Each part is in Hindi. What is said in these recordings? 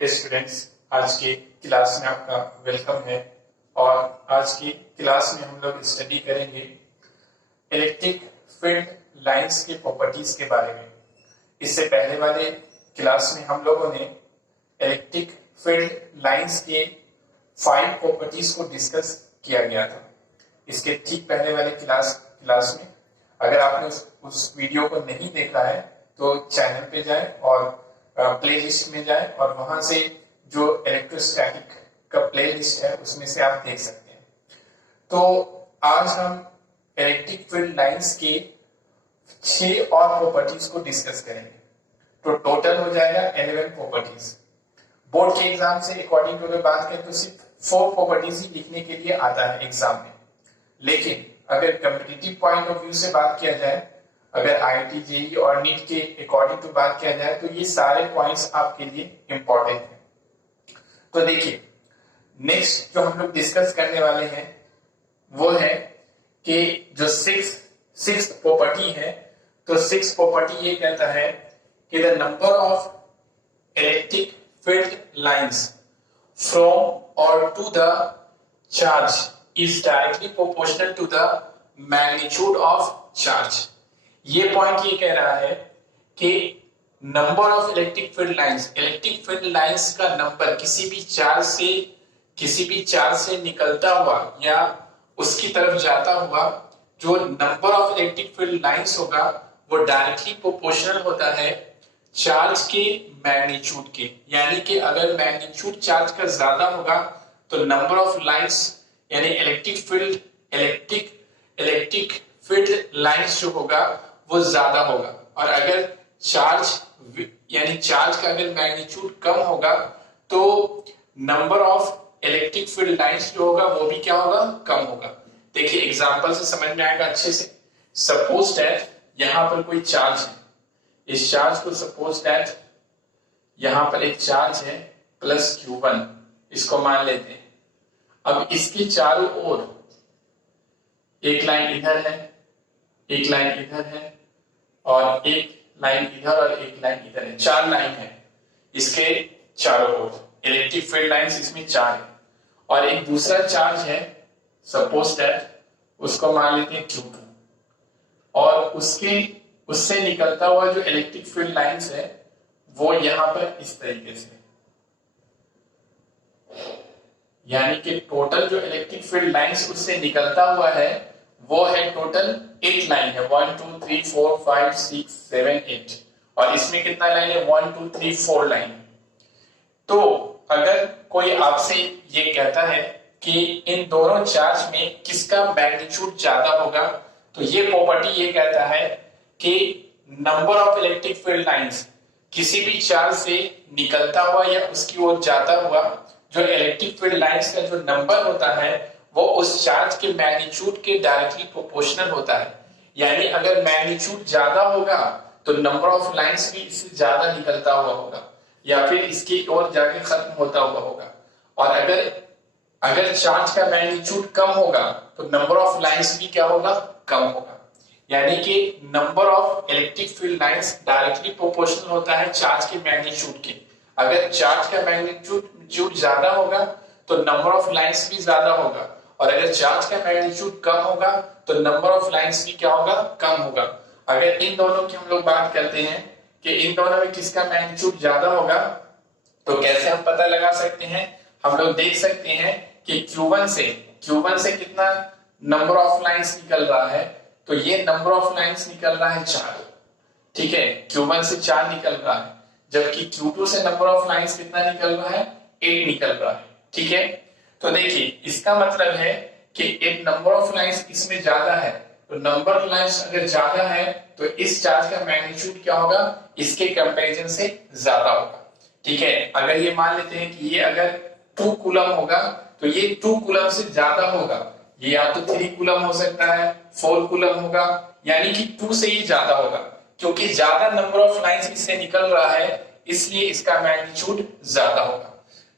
स्टूडेंट्स, आज की क्लास में आपका वेलकम है। और आज की क्लास में हम लोग स्टडी करेंगे इलेक्ट्रिक फील्ड लाइंस के प्रॉपर्टीज के बारे में। इससे पहले वाले क्लास में हम लोगों ने इलेक्ट्रिक फील्ड लाइंस के 5 प्रॉपर्टीज को डिस्कस किया गया था। इसके ठीक पहले वाले क्लास में अगर आपने उस वीडियो को नहीं देखा है तो चैनल पे जाए और प्लेलिस्ट में जाए और वहां से जो इलेक्ट्रोस्टैटिक का प्लेलिस्ट है उसमें से आप देख सकते हैं। तो आज हम इलेक्ट्रिक फील्ड लाइंस के 6 और प्रॉपर्टीज को डिस्कस करेंगे। तो टोटल हो जाएगा 11 प्रॉपर्टीज। बोर्ड के एग्जाम से अकॉर्डिंग टू अगर बात करें तो सिर्फ 4 प्रॉपर्टीज ही लिखने के लिए आता है एग्जाम में, लेकिन अगर कॉम्पिटिटिव पॉइंट ऑफ व्यू से बात किया जाए, अगर आईआईटी जेईई और नीट के अकॉर्डिंग टू बात किया जाए तो ये सारे पॉइंट्स आपके लिए इंपॉर्टेंट हैं। तो देखिए, नेक्स्ट जो हम लोग डिस्कस करने वाले हैं वो है कि जो सिक्स प्रॉपर्टी है, तो 6 प्रॉपर्टी ये कहता है कि the number of electric field lines from और to the charge is directly proportional to the magnitude of charge. ये पॉइंट ये कह रहा है कि number of electric field lines का नंबर किसी भी चार्ज से निकलता हुआ या उसकी तरफ जाता हुआ जो number of electric field lines होगा वो डायरेक्टली प्रोपोर्शनल होता है चार्ज के मैग्नीट्यूड के। यानी कि अगर मैग्नीट्यूड चार्ज का ज्यादा होगा तो नंबर ऑफ लाइंस यानी इलेक्ट्रिक फील्ड लाइंस जो होगा वो ज्यादा होगा। और अगर चार्ज का अगर मैग्नीट्यूड कम होगा तो number of electric field lines जो होगा वो भी क्या होगा, कम होगा। देखिए एग्जांपल से समझ में आएगा अच्छे से। सपोज दैट यहां पर कोई चार्ज है, इस चार्ज को सपोज दैट यहां पर एक चार्ज है प्लस Q1, इसको मान लेते हैं। अब इसके चारों ओर एक लाइन इधर है, एक लाइन इधर है और एक लाइन इधर और एक लाइन इधर है। 4 लाइन है इसके चारों ओर। इलेक्ट्रिक फील्ड लाइंस इसमें 4 है। और एक दूसरा चार्ज है सपोज दैट, उसको मान लेते हैं Q2, और उससे निकलता हुआ जो इलेक्ट्रिक फील्ड लाइंस है वो यहां पर इस तरीके से, यानी कि टोटल जो इलेक्ट्रिक फील्ड लाइंस उससे निकलता हुआ है वो है टोटल 8 लाइन है। 1 2 3 4 5 6 7 8 और इसमें कितना लाइन है, 1 2 3 4 लाइन। तो अगर कोई आपसे ये कहता है कि इन दोनों चार्ज में किसका मैग्नीट्यूड ज्यादा होगा, तो ये प्रॉपर्टी ये कहता है कि number of electric field lines किसी भी चार्ज से निकलता हुआ या उसकी ओर जाता हुआ जो इलेक्ट्रिक फील्ड लाइंस का जो नंबर होता है वो उस चार्ज के मैग्नीट्यूड के डायरेक्टली प्रोपोर्शनल होता है। यानी अगर मैग्नीट्यूड ज्यादा होगा तो नंबर ऑफ लाइंस भी इससे ज्यादा निकलता हुआ होगा या फिर इसकी ओर जाके खत्म होता हुआ होगा। और अगर चार्ज का मैग्नीट्यूड कम होगा तो नंबर ऑफ लाइंस भी क्या होगा, कम होगा। यानी कि number of electric field lines directly proportional होता है चार्ज के मैग्नीट्यूड के। अगर चार्ज का मैग्नीट्यूड ज्यादा होगा तो नंबर ऑफ लाइंस भी ज्यादा होगा, और अगर चार्ज का मैग्नीट्यूड कम होगा तो नंबर ऑफ लाइंस भी क्या होगा, कम होगा। अगर इन दोनों की हम लोग बात करते हैं कि इन दोनों में किसका मैग्नीट्यूड ज्यादा होगा, तो कैसे हम पता लगा सकते हैं, हम लोग देख सकते हैं कि Q1 से कितना नंबर ऑफ लाइंस निकल रहा है, तो ये नंबर ऑफ लाइंस निकल रहा है 4। ठीक है, Q1 से 4 निकल रहा है, जबकि Q2 से नंबर ऑफ लाइंस कितना निकल रहा है, 8 निकल रहा है। ठीक है, तो देखिए इसका मतलब है कि एक नंबर ऑफ लाइंस इसमें ज्यादा है, तो नंबर ऑफ लाइंस अगर ज्यादा है तो इस चार्ज का मैग्नीट्यूड क्या होगा, इसके कंपैरिजन से ज्यादा होगा। ठीक है, अगर ये मान लेते हैं कि ये अगर 2 कूलम होगा तो ये 2 कूलम से ज्यादा होगा। ये या तो 3 कूलम हो सकता है, 4 कूलम होगा, यानी कि 2 से ये ज्यादा होगा। क्योंकि ज्यादा नंबर ऑफ लाइंस इससे निकल रहा है इसलिए इसका मैग्नीट्यूड ज्यादा होगा।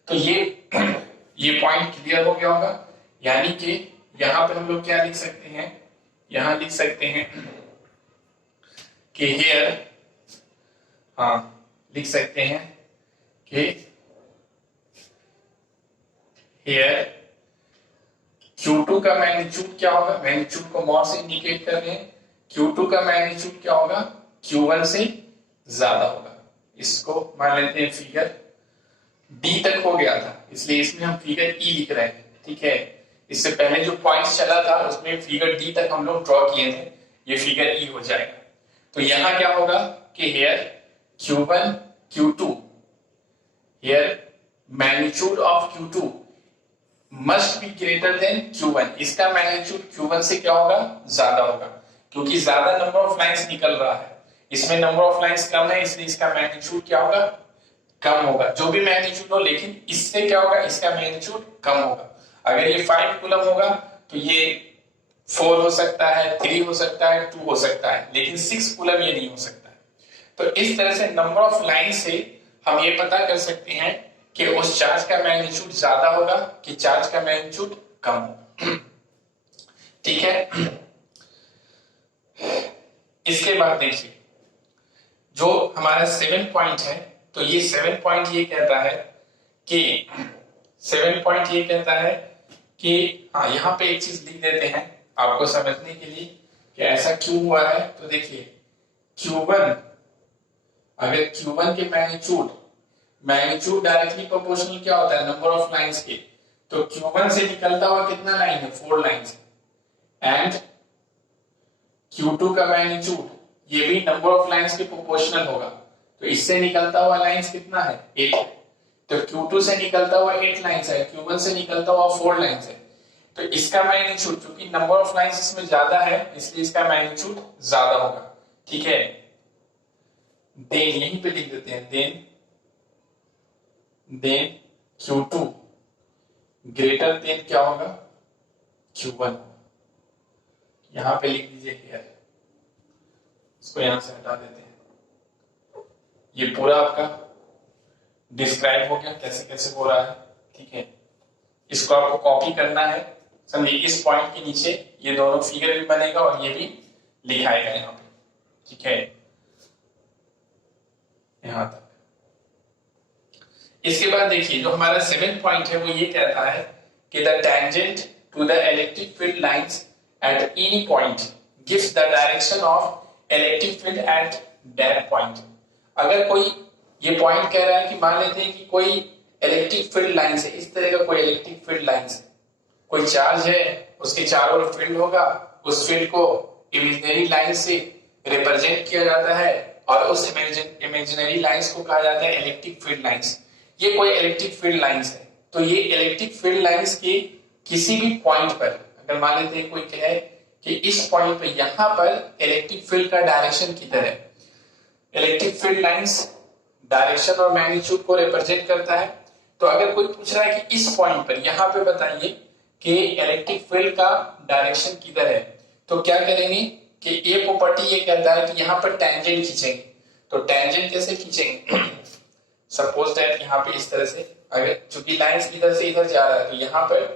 तो ये पॉइंट क्लियर हो गया होगा। यानी कि यहां पर हम लोग क्या लिख सकते हैं, यहां लिख सकते हैं कि हियर, लिख सकते हैं कि हियर Q2 का मैग्नीट्यूड क्या होगा, मैग्नीट्यूड को मॉड से इंडिकेट कर रहे हैं, Q2 का मैग्नीट्यूड क्या होगा, Q1 से ज्यादा होगा। इसको मान लेते हैं फिगर D तक हो गया था, इसलिए इसमें हम फिगर E लिख रहे हैं, ठीक है। इससे पहले जो पॉइंट चला था उसमें फिगर D तक हम लोग ड्रॉ किए थे, ये फिगर E हो जाएगा। तो यहां क्या होगा कि here Q1 Q2, here magnitude of Q2 must be greater than Q1, इसका मैग्नीट्यूड Q1 से क्या होगा, ज्यादा होगा, क्योंकि ज्यादा नंबर ऑफ लाइंस निकल रहा है, इसमें नंबर ऑफ लाइंस कम है, इसलिए इसका मैग्नीट्यूड क्या होगा, कम होगा। जो भी मैग्नीट्यूड हो, लेकिन इससे क्या होगा, इसका मैग्नीट्यूड कम होगा। अगर ये 5 कूलम होगा तो ये 4 हो सकता है, 3 हो सकता है, 2 हो सकता है, लेकिन 6 कूलम ये नहीं हो सकता है। तो इस तरह से नंबर ऑफ लाइन से हम ये पता कर सकते हैं कि उस चार्ज का मैग्नीट्यूड ज्यादा होगा कि चार्ज का मैग्नीट्यूड कम होगा, ठीक है। इसके बाद देखिए जो हमारा 7 पॉइंट है, तो ये 7 पॉइंट ये कहता है कि 7 पॉइंट ये कहता है कि हाँ, यहाँ पे एक चीज लिख देते हैं आपको समझने के लिए कि ऐसा क्यों हुआ है। तो देखिए Q1, अगर Q1 के मैग्नीट्यूड डायरेक्टली प्रोपोर्शनल क्या होता है, नंबर ऑफ लाइंस के, तो Q1 से निकलता हुआ कितना लाइन है, 4 लाइंस, एंड Q2 का मैग्नीट्यूड ये भी नंबर ऑफ लाइंस के प्रोपोर्शनल होगा, तो इससे निकलता हुआ लाइंस कितना है, 8। तो Q2 से निकलता हुआ 8 लाइंस है, Q1 से निकलता हुआ 4 लाइंस है, तो इसका मैग्नीट्यूड, क्योंकि नंबर ऑफ लाइंस इसमें ज्यादा है इसलिए इसका मैग्नीट्यूड ज्यादा होगा, ठीक है। देन यहीं पे लिख देते हैं, देन Q2 ग्रेटर देन क्या होगा, Q1, यहां पे लिख दीजिए हियर, इसको यहां से हटा देते हैं। ये पूरा आपका डिस्क्राइब हो गया कैसे कैसे हो रहा है, ठीक है। इसको आपको कॉपी करना है, समझिए इस पॉइंट के नीचे ये दोनों फिगर भी बनेगा और ये भी लिखाएगा यहाँ पे, ठीक है, यहां तक। इसके बाद देखिए जो हमारा 7 पॉइंट है वो ये कहता है कि the tangent to the electric field lines at any point gives the direction of electric field at that point. अगर कोई ये पॉइंट कह रहा है कि मान लेते हैं कि कोई इलेक्ट्रिक फील्ड लाइन से, इस तरह का कोई इलेक्ट्रिक फील्ड लाइन से कोई चार्ज है, उसके चारों ओर फील्ड होगा, उस फील्ड को इमेजिनरी लाइन से रिप्रेजेंट किया जाता है और उस इमेजिनरी लाइंस को कहा जाता है इलेक्ट्रिक फील्ड लाइंस। ये कोई इलेक्ट्रिक फील्ड लाइंस है, तो ये इलेक्ट्रिक फील्ड लाइंस के किसी भी पॉइंट पर, अगर मान लेते हैं कोई कहे कि इस पॉइंट पे यहां पर इलेक्ट्रिक फील्ड का डायरेक्शन किधर है, इलेक्ट्रिक फील्ड लाइंस डायरेक्शन और मैग्नीट्यूड को रिप्रेजेंट करता है। तो अगर कोई पूछ रहा है कि इस पॉइंट पर यहां पे बताइए कि इलेक्ट्रिक फील्ड का डायरेक्शन किधर है, तो क्या करेंगे कि ये प्रॉपर्टी ये कहता है कि यहाँ पर टेंजेंट खींचेंगे। तो टेंजेंट कैसे खींचेंगे, सपोज दैट यहाँ पे इस तरह से, अगर चूंकि लाइंस इधर से इधर जा रहा है तो यहाँ पर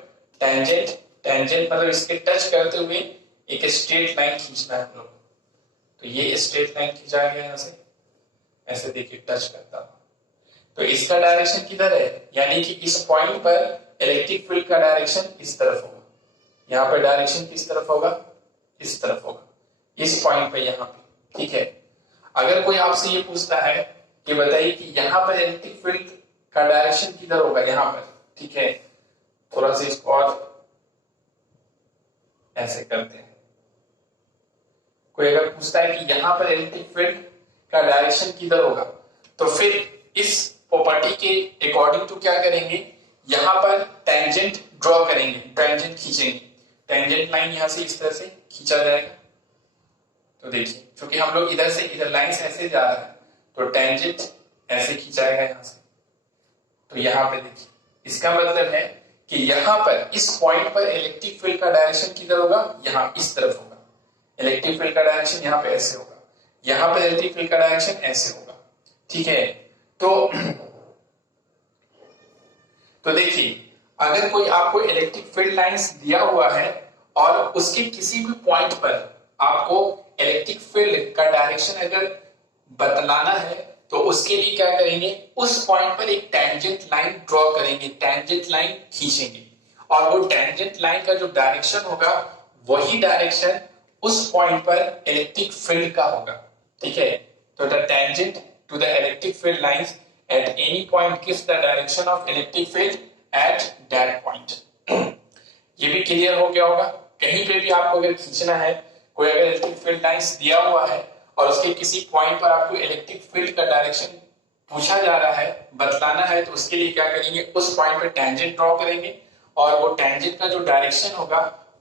टेंजेंट मतलब इसके टच करते हुए एक स्ट्रेट लाइन खींचना है हम लोग। तो ये स्ट्रेट लाइन खींचा गया यहाँ से, ऐसे देखिए टच करता हूं, तो इसका डायरेक्शन किधर है, यानी कि इस पॉइंट पर इलेक्ट्रिक फील्ड का डायरेक्शन इस तरफ होगा, यहाँ पर डायरेक्शन किस तरफ होगा, इस तरफ होगा, इस पॉइंट पे यहाँ पे, ठीक है। अगर कोई आपसे ये पूछता है कि बताइए कि यहाँ पर इलेक्ट्रिक फील्ड का डायरेक्शन किधर होगा, यहाँ पर, ठीक है, थोड़ा सा इसको और ऐसे करते हैं। कोई अगर पूछता है कि यहाँ पर इलेक्ट्रिक फील्ड का डायरेक्शन किधर होगा, तो फिर इस प्रॉपर्टी के अकॉर्डिंग तो क्या करेंगे, यहां पर टेंजेंट ड्रॉ करेंगे, टेंजेंट खींचेंगे, टेंजेंट लाइन यहां से इस तरह से खींचा जाएगा। तो देखिए क्योंकि हम लोग इधर से इधर लाइन ऐसे जा रहा है तो टेंजेंट ऐसे खींचाएगा यहां से। तो यहां पे देखिए इसका मतलब है कि यहां पर इस पॉइंट पर इलेक्ट्रिक फील्ड का डायरेक्शन किधर होगा, यहां इस तरफ होगा, इलेक्ट्रिक फील्ड का डायरेक्शन यहां पे ऐसे होगा, यहां पर इलेक्ट्रिक फील्ड का डायरेक्शन ऐसे होगा, ठीक है। तो देखिए अगर कोई आपको इलेक्ट्रिक फील्ड लाइंस दिया हुआ है और उसके किसी भी पॉइंट पर आपको इलेक्ट्रिक फील्ड का डायरेक्शन अगर बतलाना है तो उसके लिए क्या करेंगे, उस पॉइंट पर एक टेंजेंट लाइन ड्रॉ करेंगे, टेंजेंट लाइन खींचेंगे। और वो टेंजेंट लाइन का जो डायरेक्शन होगा वही डायरेक्शन उस पॉइंट पर इलेक्ट्रिक फील्ड का होगा। ठीक है, तो the tangent to the electric field lines at any point gives the direction of electric field at that point. ये भी क्लियर हो गया होगा। कहीं पे भी आपको अगर खींचना है, कोई अगर इलेक्ट्रिक फील्ड लाइंस दिया हुआ है और उसके किसी पॉइंट पर आपको इलेक्ट्रिक फील्ड का डायरेक्शन पूछा जा रहा है, बतलाना है, तो उसके लिए क्या करेंगे, उस पॉइंट पे टेंजेंट ड्रॉ करेंगे और वो टेंजेंट का जो डायरेक्शन होगा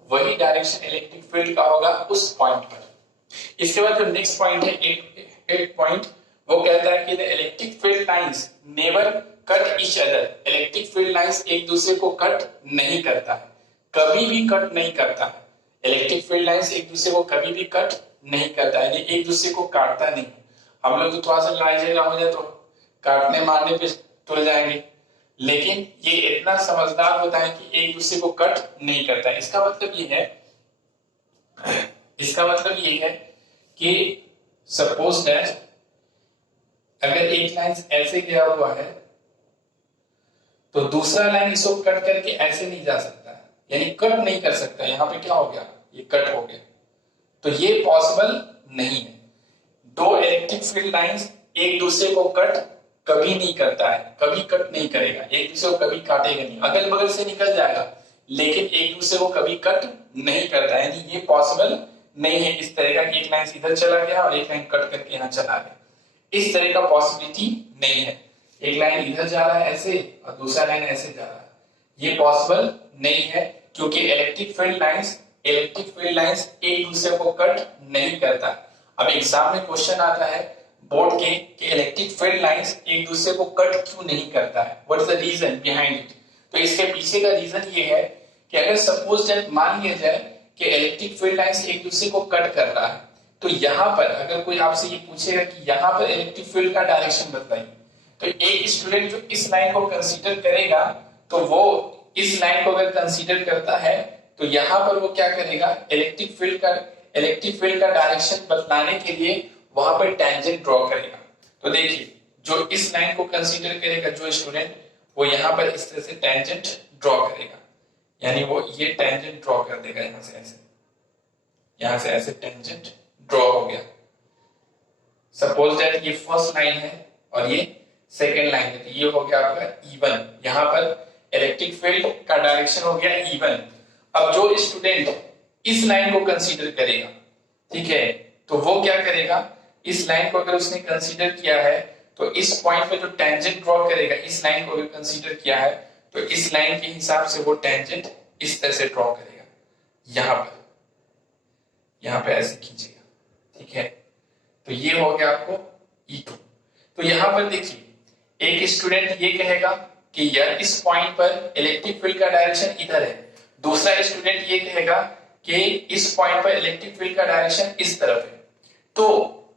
वही डायरेक्शन इलेक्ट्रिक फील्ड का होगा उस पॉइंट पर। इसके बाद जो नेक्स्ट पॉइंट है, एट पॉइंट, वो कहता है कि the electric field lines never cut each other. Electric field lines एक दूसरे को कट नहीं करता है, कभी भी कट नहीं करता है। इलेक्ट्रिक फील्ड लाइंस एक दूसरे को कभी भी कट नहीं करता है, एक दूसरे को काटता नहीं। हम लोग तो थोड़ा सा लड़ाई झगड़ा हो जाए तो काटने मारने पे तुल जाएंगे, लेकिन ये इतना समझदार होता है कि एक दूसरे को कट नहीं करता है। इसका मतलब ये है कि सपोज दैट अगर एक लाइन ऐसे गया हुआ है तो दूसरा लाइन इसको कट करके ऐसे नहीं जा सकता है, यानी कट नहीं कर सकता। यहां पे क्या हो गया, ये कट हो गया, तो ये पॉसिबल नहीं है। दो इलेक्ट्रिक फील्ड लाइंस एक दूसरे को कट कभी नहीं करता है, कभी कट नहीं करेगा, एक दूसरे को कभी काटेगा नहीं, अगल बगल से निकल जाएगा लेकिन एक दूसरे को कभी कट नहीं करता है, यानी ये पॉसिबल नहीं है इस तरह का कि एक लाइन इधर चला गया और एक लाइन कट करके यहाँ चला गया। इस तरह का पॉसिबिलिटी नहीं है। एक लाइन इधर जा रहा है ऐसे और दूसरा लाइन ऐसे जा रहा है, ये पॉसिबल नहीं है, क्योंकि इलेक्ट्रिक फील्ड लाइंस एक दूसरे को कट नहीं करता। अब एग्जाम में क्वेश्चन आता है बोर्ड के कि इलेक्ट्रिक फील्ड लाइंस एक दूसरे को कट क्यों नहीं करता है, what is the reason behind it. तो इसके पीछे का रीजन ये है कि अगर सपोज दैट मान लिया जाए कि इलेक्ट्रिक फील्ड लाइंस एक दूसरे को कट कर रहा है, तो यहाँ पर अगर कोई आपसे ये पूछेगा कि यहाँ पर इलेक्ट्रिक फील्ड का डायरेक्शन बताइए, तो एक स्टूडेंट जो इस लाइन को कंसीडर करेगा, तो वो इस लाइन को अगर कंसीडर करता है तो यहाँ पर वो क्या करेगा, इलेक्ट्रिक फील्ड का डायरेक्शन बतलाने के लिए वहां पर टेंजेंट ड्रॉ करेगा। तो देखिए जो इस लाइन को कंसीडर करेगा जो स्टूडेंट, वो यहाँ पर इस तरह से टेंजेंट ड्रॉ करेगा, यानी वो ये टेंजेंट ड्रॉ कर देगा, यहाँ से ऐसे टेंजेंट ड्रॉ हो गया। सपोज दैट ये फर्स्ट लाइन है और ये सेकेंड लाइन है, तो ये हो गया आपका E1। यहाँ पर इलेक्ट्रिक फील्ड का डायरेक्शन हो गया E1। अब जो स्टूडेंट इस लाइन को कंसीडर करेगा, ठीक है, तो वो क्या करेगा, इस लाइन को अगर उसने कंसीडर किया है तो इस पॉइंट पे जो टेंजेंट ड्रॉ करेगा, इस लाइन को अगर कंसीडर किया है तो इस लाइन के हिसाब से वो टेंजेंट इस तरह से ड्रॉ करेगा, यहाँ पे ऐसे खींचेगा, ठीक है। तो ये हो गया आपको E2। तो यहाँ पर देखिए एक स्टूडेंट ये कहेगा कि यार इस पॉइंट पर इलेक्ट्रिक फील्ड का डायरेक्शन इधर है, दूसरा स्टूडेंट ये कहेगा कि इस पॉइंट पर इलेक्ट्रिक फील्ड का डायरेक्शन इस तरफ है। तो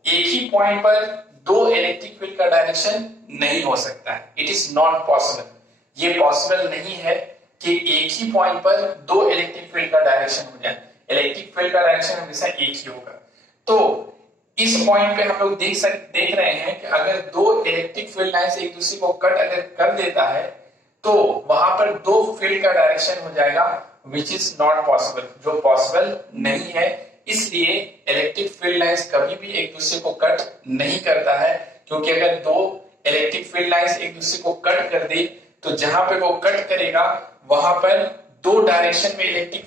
एक ही पॉइंट पर दो इलेक्ट्रिक फील्ड का डायरेक्शन नहीं हो सकता है, इट इज नॉट पॉसिबल। ये पॉसिबल नहीं है कि एक ही पॉइंट पर दो इलेक्ट्रिक फील्ड का डायरेक्शन हो जाए, इलेक्ट्रिक फील्ड का डायरेक्शन हमेशा एक ही होगा। तो इस पॉइंट पे हम लोग देख रहे हैं कि अगर दो इलेक्ट्रिक फील्ड लाइंस एक दूसरे को कट अगर कर देता है तो वहां पर दो फील्ड का डायरेक्शन हो जाएगा, विच इज नॉट पॉसिबल, जो पॉसिबल नहीं है। इसलिए इलेक्ट्रिक फील्ड लाइंस कभी भी एक दूसरे को कट नहीं करता है, क्योंकि अगर दो इलेक्ट्रिक फील्ड लाइंस एक दूसरे को कट कर दे तो जहां पे वो कट करेगा वहां पर दो डायरेक्शन में इलेक्ट्रिक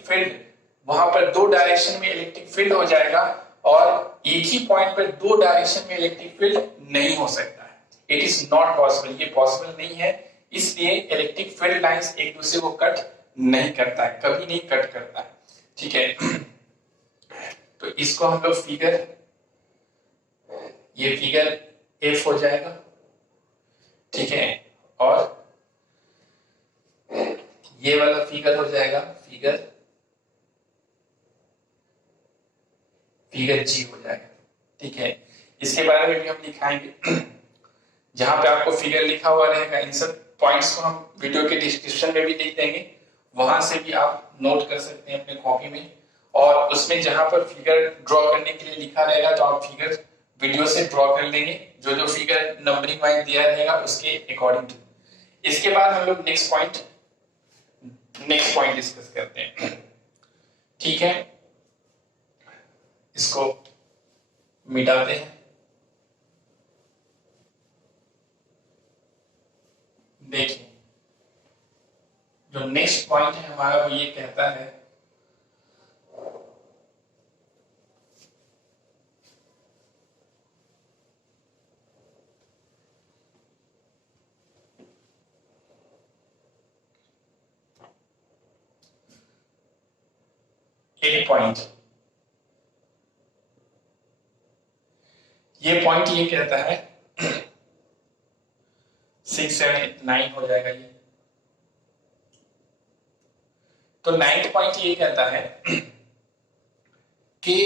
फील्ड हो जाएगा और एक ही पॉइंट पर दो डायरेक्शन में इलेक्ट्रिक फील्ड नहीं हो सकता है, इट इज नॉट पॉसिबल, ये पॉसिबल नहीं है। इसलिए इलेक्ट्रिक फील्ड लाइंस एक दूसरे को कट नहीं करता है, कभी नहीं कट करता है, ठीक है। तो इसको हम लोग ये फिगर F हो जाएगा, ठीक है, और ये वाला फिगर हो जाएगा फिगर G हो जाएगा, ठीक है। इसके बारे में भी हम दिखाएंगे, जहां पे आपको फिगर लिखा हुआ रहेगा, इन सब पॉइंट्स को हम वीडियो के डिस्क्रिप्शन में भी लिख देंगे, वहां से भी आप नोट कर सकते हैं अपने कॉपी में। और उसमें जहां पर फिगर ड्रॉ करने के लिए लिखा रहेगा तो आप फिगर वीडियो से ड्रॉ कर लेंगे, जो फिगर नंबरिंग वाइज दिया रहेगा उसके अकॉर्डिंग टू। इसके बाद हम लोग next point next point discuss करते हैं। ठीक है, इसको मिटाते हैं। देखिए, जो नेक्स्ट पॉइंट है हमारा वो ये कहता है 8 पॉइंट, ये पॉइंट ये कहता है 6, 7, 9 हो जाएगा ये। तो 9th पॉइंट ये कहता है कि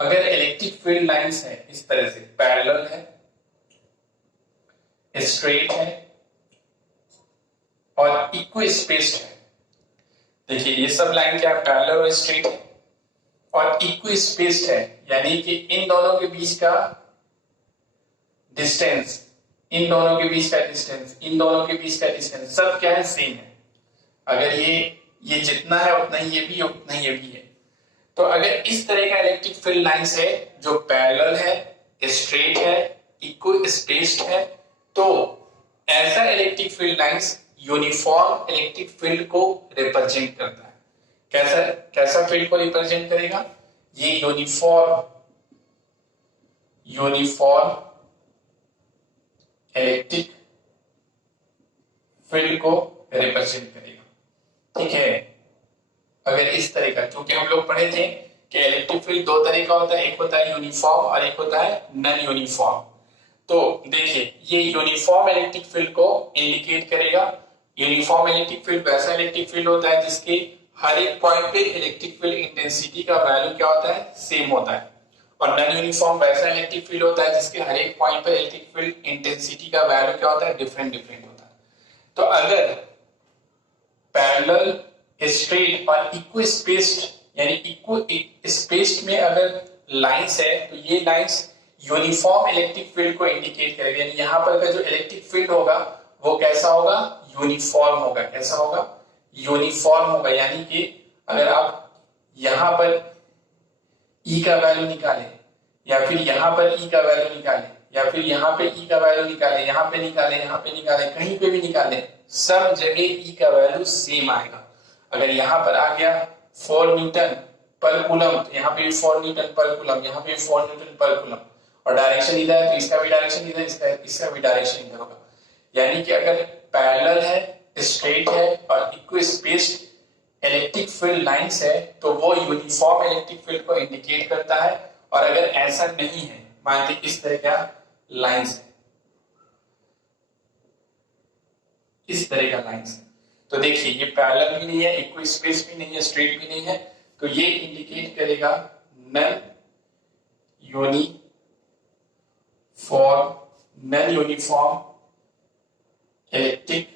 अगर इलेक्ट्रिक फील्ड लाइंस है इस तरह से, पैरेलल है, स्ट्रेट है और इक्वल स्पेस्ड है। देखिए ये सब लाइन क्या है, पैरेलल और स्ट्रेट है और इक्वल स्पेस्ड है, यानी कि इन दोनों के बीच का डिस्टेंस, इन दोनों के बीच का डिस्टेंस, इन दोनों के बीच का डिस्टेंस सब क्या है, सेम है। अगर ये जितना है उतना ही ये भी है, उतना ही ये भी है। तो अगर इस तरह का इलेक्ट्रिक फील्ड लाइंस है जो पैरेलल है, स्ट्रेट है, इक्वल स्पेस्ड है, तो ऐसा electric field lines uniform electric field को रिप्रेजेंट करता है। कैसा फील्ड को रिप्रेजेंट करेगा? ये यूनिफॉर्म इलेक्ट्रिक फील्ड को रिप्रेजेंट करेगा। ठीक है, अगर इस तरह का, क्योंकि हम लोग पढ़े थे कि इलेक्ट्रिक फील्ड दो तरह का होता है, एक होता है यूनिफॉर्म और एक होता है नॉन यूनिफॉर्म। तो देखिए ये यूनिफॉर्म इलेक्ट्रिक फील्ड को इंडिकेट करेगा। यूनिफॉर्म इलेक्ट्रिक फील्ड वैसा इलेक्ट्रिक फील्ड होता है जिसके हर एक पॉइंट पे इलेक्ट्रिक फील्ड इंटेंसिटी का वैल्यू क्या होता है, सेम होता है। और नॉन यूनिफॉर्म वैसा इलेक्ट्रिक फील्ड होता है जिसके हर एक पॉइंट पे इलेक्ट्रिक फील्ड इंटेंसिटी का वैल्यू क्या होता है, डिफरेंट होता है। तो अगर पैरेलल, स्ट्रेट और इक्वल स्पेस्ड यानी इक्वल स्पेस्ड में अगर लाइंस है तो ये लाइंस यूनिफॉर्म इलेक्ट्रिक फील्ड को इंडिकेट करेगा। यानी यहाँ पर का जो इलेक्ट्रिक फील्ड होगा वो कैसा होगा, यूनिफॉर्म होगा। कैसा होगा, यूनिफॉर्म होगा। यानी कि अगर आप यहां पर E का वैल्यू निकालें या फिर यहां पर E का वैल्यू निकालें या फिर यहां पे E का वैल्यू निकालें, यहां पे निकालें, यहां पे निकालें, कहीं पे भी निकालें, सब जगह E का वैल्यू सेम आएगा। अगर यहां पर आ गया 4 न्यूटन पर कूलम तो यहाँ पे 4 न्यूटन पर कूलम, यहाँ पे 4 न्यूटन पर कूलम, और डायरेक्शन इधर है तो इसका भी डायरेक्शन इधर, इसका भी डायरेक्शन इधर होगा। यानी कि अगर पैरेलल है, स्ट्रेट है और equal spaced electric field lines है तो वो यूनिफॉर्म इलेक्ट्रिक फील्ड को इंडिकेट करता है। और अगर ऐसा नहीं है, मानते इस तरह का लाइंस है, इस तरह का लाइंस है, तो देखिए ये पैरेलल भी नहीं है, इक्वल स्पेस भी नहीं है, स्ट्रेट भी नहीं है, तो ये इंडिकेट करेगा नॉन यूनिफॉर्म इलेक्ट्रिक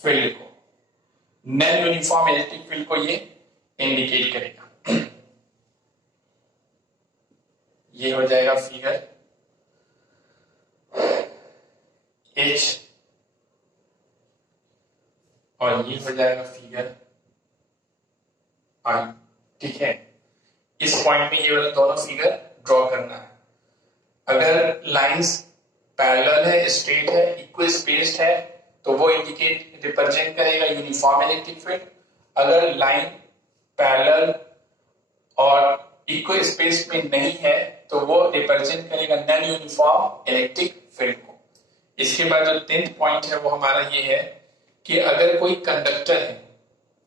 फील्ड को, नॉन यूनिफॉर्म इलेक्ट्रिक फील्ड को ये इंडिकेट करेगा। ये हो जाएगा फिगर H और ये हो जाएगा फिगर I। ठीक है, इस पॉइंट में ये वाला दोनों फिगर ड्रॉ करना है। अगर लाइंस पैरेलल है, स्ट्रेट है, इक्वल स्पेस्ड है तो वो इंडिकेट रिप्रेजेंट करेगा यूनिफॉर्म इलेक्ट्रिक फील्ड। अगर लाइन पैरेलल और इक्वल स्पेस में नहीं है तो वो रिप्रेजेंट करेगा नॉन यूनिफॉर्म इलेक्ट्रिक फील्ड को। इसके बाद जो 10th पॉइंट है वो हमारा ये है कि अगर कोई कंडक्टर है,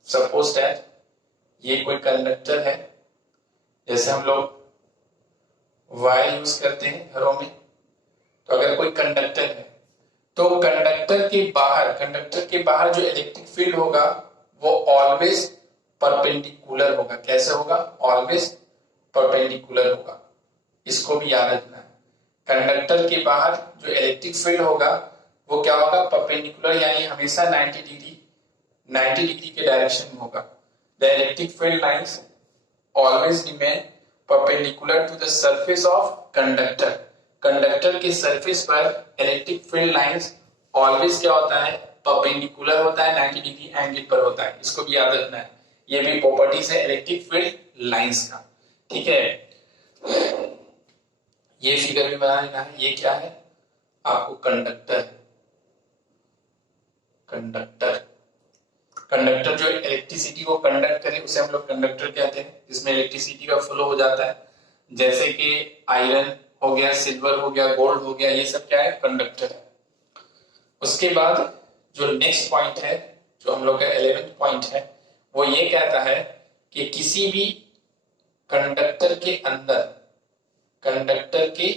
सपोज दैट ये कोई कंडक्टर है, जैसे हम लोग वायर यूज करते हैं घरों में, तो अगर कोई कंडक्टर है तो कंडक्टर के बाहर जो इलेक्ट्रिक फील्ड होगा वो ऑलवेज परपेंडिकुलर होगा। कैसे होगा, ऑलवेज परपेंडिकुलर होगा। इसको भी याद रखना है। कंडक्टर के बाहर जो इलेक्ट्रिक फील्ड होगा वो क्या होगा, परपेंडिकुलर, यानी हमेशा 90 डिग्री के डायरेक्शन में होगा। The electric field lines always remain perpendicular to the surface of conductor. Conductor के सरफेस पर इलेक्ट्रिक फील्ड लाइंस ऑलवेज क्या होता है, परपेंडिकुलर होता है, 90 डिग्री एंगल पर होता है, इसको भी याद रखना है। ये भी प्रॉपर्टीज है इलेक्ट्रिक फील्ड लाइंस का, ठीक है। ये फिगर भी बना लेना है। ये क्या है आपको, कंडक्टर। कंडक्टर कंडक्टर जो इलेक्ट्रिसिटी को कंडक्ट करे उसे हम लोग कंडक्टर कहते हैं, जिसमें इलेक्ट्रिसिटी का फ्लो हो जाता है। जैसे कि आयरन हो गया, सिल्वर हो गया, गोल्ड हो गया, ये सब क्या है, कंडक्टर है। उसके बाद जो नेक्स्ट पॉइंट है, जो हम लोग का 11th पॉइंट है, वो ये कहता है कि किसी भी कंडक्टर के अंदर, कंडक्टर के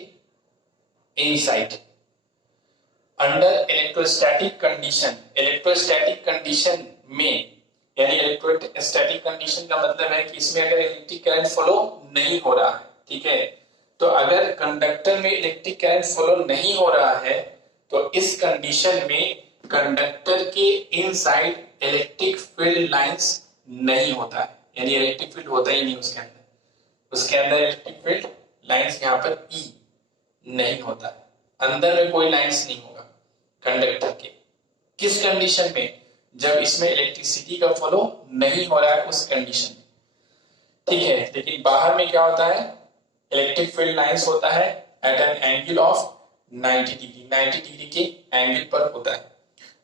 inside, under electrostatic condition, electrostatic condition में, यानी इलेक्ट्रोस्टैटिक कंडीशन का मतलब है कि इसमें अगर इलेक्ट्रिक करंट फ्लो नहीं हो रहा है, ठीक है, तो अगर कंडक्टर में इलेक्ट्रिक करंट फ्लो नहीं हो रहा है तो इस कंडीशन में कंडक्टर के इनसाइड इलेक्ट्रिक फील्ड लाइंस नहीं होता है, यानी इलेक्ट्रिक फील्ड होता ही नहीं उसके अंदर। उसके अंदर इलेक्ट्रिक फील्ड लाइंस यहाँ पर ई नहीं होता है, अंदर में कोई लाइंस नहीं होगा कंडक्टर के। किस कंडीशन में, जब इसमें इलेक्ट्रिसिटी का फ्लो नहीं हो रहा है उस कंडीशन में, ठीक है। लेकिन बाहर में क्या होता है, इलेक्ट्रिक फील्ड लाइंस होता है at an angle of 90 degree, 90 degree के एंगल पर होता है।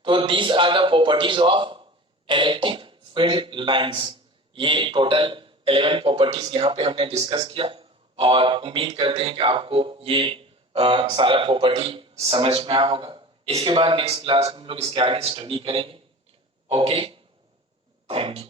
तो these are the properties of electric field lines. ये टोटल 11 प्रॉपर्टीज यहाँ पे हमने डिस्कस किया और उम्मीद करते हैं कि आपको ये सारा प्रॉपर्टी समझ में आया होगा। इसके बाद नेक्स्ट क्लास में हम लोग इसके आगे स्टडी करेंगे। Okay, thank you.